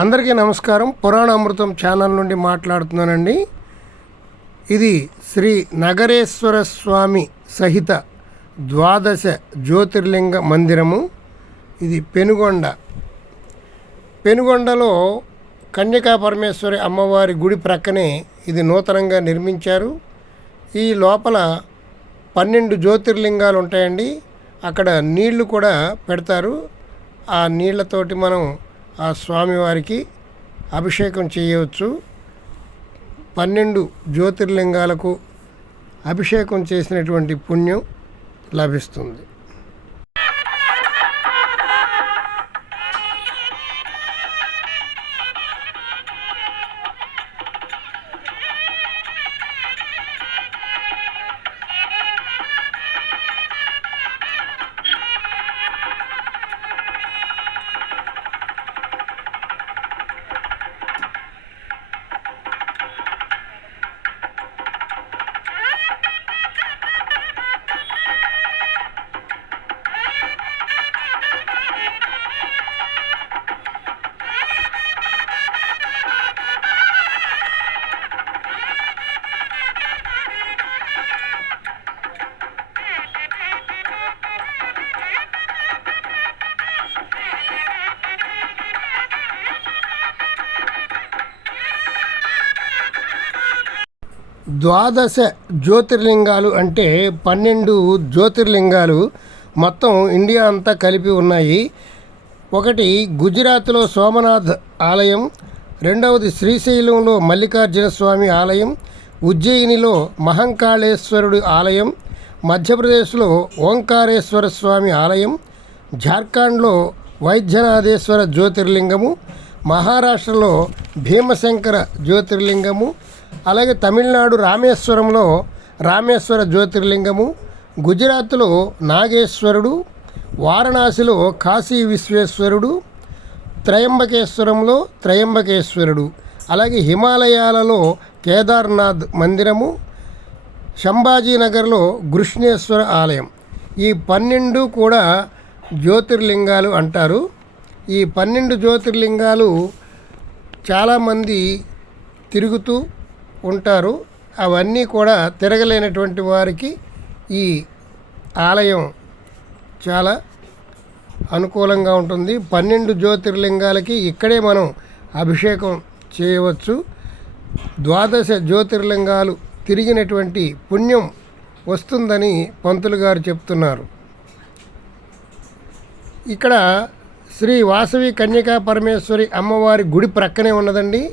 అందరికీ నమస్కారం. పురాణ అమృతం ఛానల్ నుండి మాట్లాడుతున్నానండి. ఇది శ్రీ నగరేశ్వర స్వామి సహిత ద్వాదశ జ్యోతిర్లింగ మందిరము. ఇది పెనుగొండ. పెనుగొండలో కన్యకా పరమేశ్వరి అమ్మవారి గుడి ప్రక్కనే ఇది నూతనంగా నిర్మించారు. ఈ లోపల పన్నెండు జ్యోతిర్లింగాలు ఉంటాయండి. అక్కడ నీళ్ళు కూడా పెడతారు. ఆ నీళ్ళతోటి మనం ఆ స్వామివారికి అభిషేకం చేయవచ్చు. పన్నెండు జ్యోతిర్లింగాలకు అభిషేకం చేసినటువంటి పుణ్యం లభిస్తుంది. ద్వాదశ జ్యోతిర్లింగాలు అంటే పన్నెండు జ్యోతిర్లింగాలు మొత్తం ఇండియా అంతా కలిపి ఉన్నాయి. ఒకటి గుజరాత్లో సోమనాథ్ ఆలయం రెండవది శ్రీశైలంలో మల్లికార్జున స్వామి ఆలయం ఉజ్జయినిలో మహంకాళేశ్వరుడు ఆలయం మధ్యప్రదేశ్లో ఓంకారేశ్వర స్వామి ఆలయం జార్ఖండ్లో వైద్యనాథేశ్వర జ్యోతిర్లింగము మహారాష్ట్రలో భీమశంకర జ్యోతిర్లింగము అలాగే తమిళనాడు రామేశ్వరంలో రామేశ్వర జ్యోతిర్లింగము గుజరాత్లో నాగేశ్వరుడు వారణాసిలో కాశీ విశ్వేశ్వరుడు త్రయంబకేశ్వరంలో త్రయంబకేశ్వరుడు అలాగే హిమాలయాలలో కేదార్నాథ్ మందిరము శంభాజీనగర్లో గృష్ణేశ్వర ఆలయం. ఈ పన్నెండు కూడా జ్యోతిర్లింగాలు అంటారు. ఈ పన్నెండు జ్యోతిర్లింగాలు చాలామంది తిరుగుతూ ఉంటారు. అవన్నీ కూడా తిరగలేనటువంటి వారికి ఈ ఆలయం చాలా అనుకూలంగా ఉంటుంది. పన్నెండు జ్యోతిర్లింగాలకి ఇక్కడే మనం అభిషేకం చేయవచ్చు. ద్వాదశ జ్యోతిర్లింగాలు తిరిగినటువంటి పుణ్యం వస్తుందని పంతులు గారు చెప్తున్నారు. ఇక్కడ శ్రీ వాసవి కన్యకా పరమేశ్వరి అమ్మవారి గుడి ప్రక్కనే ఉన్నదండి.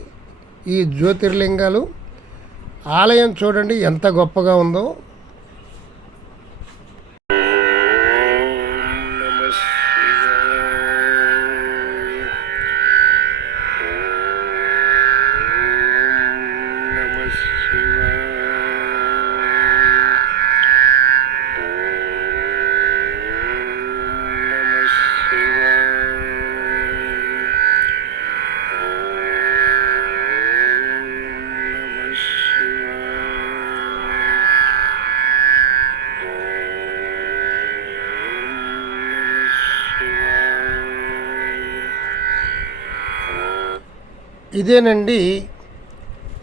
ఈ జ్యోతిర్లింగాలు ఆలయం చూడండి ఎంత గొప్పగా ఉందో. ఇదేనండి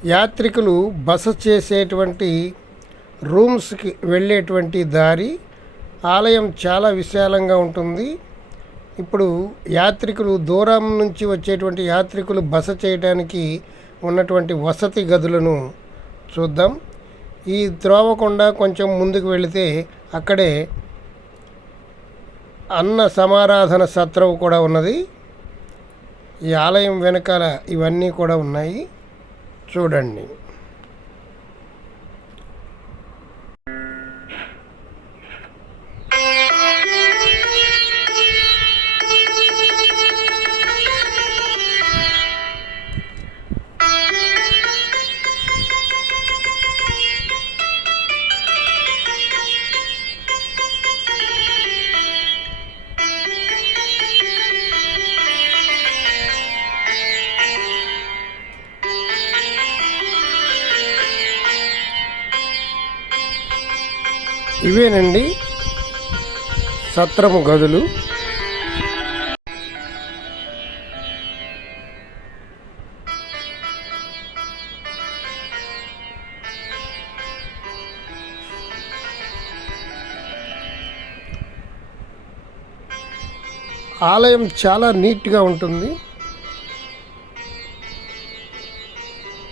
యాత్రికులు బస చేసేటువంటి రూమ్స్కి వెళ్ళేటువంటి దారి. ఆలయం చాలా విశాలంగా ఉంటుంది. ఇప్పుడు యాత్రికులు దూరం నుంచి వచ్చేటువంటి యాత్రికులు బస చేయడానికి ఉన్నటువంటి వసతి గదులను చూద్దాం. ఈ త్రోవకుండా కొంచెం ముందుకు వెళితే అక్కడే అన్న సమారాధన సత్రం కూడా ఉన్నది. ఈ ఆలయం వెనకాల ఇవన్నీ కూడా ఉన్నాయి. చూడండి. ఇవేనండి సత్రము గదులు. ఆలయం చాలా నీట్గా ఉంటుంది.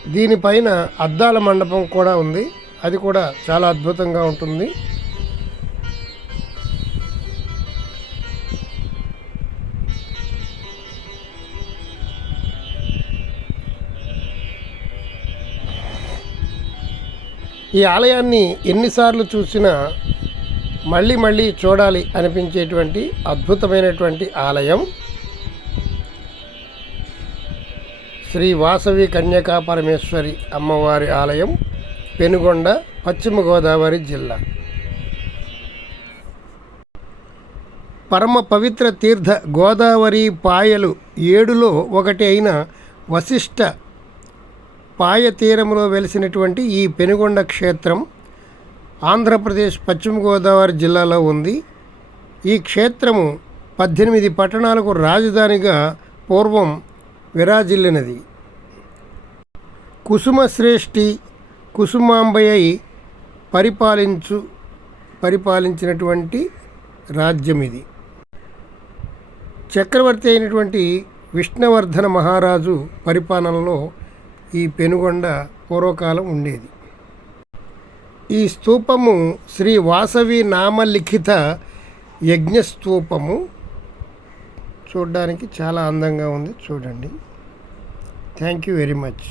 దీనిపైన అద్దాల మండపం కూడా ఉంది. అది కూడా చాలా అద్భుతంగా ఉంటుంది. ఈ ఆలయాన్ని ఎన్నిసార్లు చూసినా మళ్ళీ మళ్ళీ చూడాలి అనిపించేటువంటి అద్భుతమైనటువంటి ఆలయం. శ్రీ వాసవి కన్యకా పరమేశ్వరి అమ్మవారి ఆలయం పెనుగొండ పశ్చిమ గోదావరి జిల్లా. పరమ పవిత్ర తీర్థ గోదావరి పాయలు ఏడులో ఒకటి అయిన వశిష్ట పాయ తీరంలో వెలిసినటువంటి ఈ పెనుగొండ క్షేత్రం ఆంధ్రప్రదేశ్ పశ్చిమ గోదావరి జిల్లాలో ఉంది. ఈ క్షేత్రము పద్దెనిమిది పట్టణాలకు రాజధానిగా పూర్వం విరాజిల్లినది. కుసుమశ్రేష్ఠి కుసుమాంబయ్య పరిపాలించు పరిపాలించినటువంటి రాజ్యం ఇది. చక్రవర్తి అయినటువంటి విష్ణువర్ధన మహారాజు పరిపాలనలో ఈ పెనుగొండ పూర్వకాలం ఉండేది. ఈ స్తూపము శ్రీ వాసవి నామలిఖిత యజ్ఞ స్తూపము చూడడానికి చాలా అందంగా ఉంది చూడండి. Thank you very much